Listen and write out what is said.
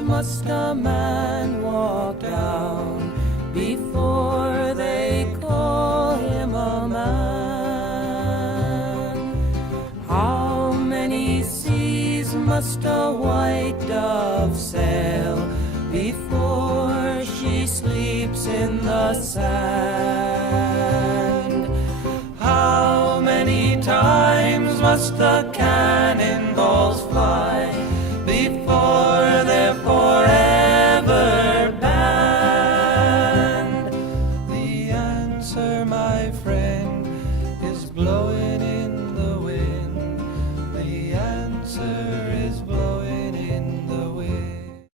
must a man walk down before they call him a man? How many seas must a white dove sail before she sleeps in the sand?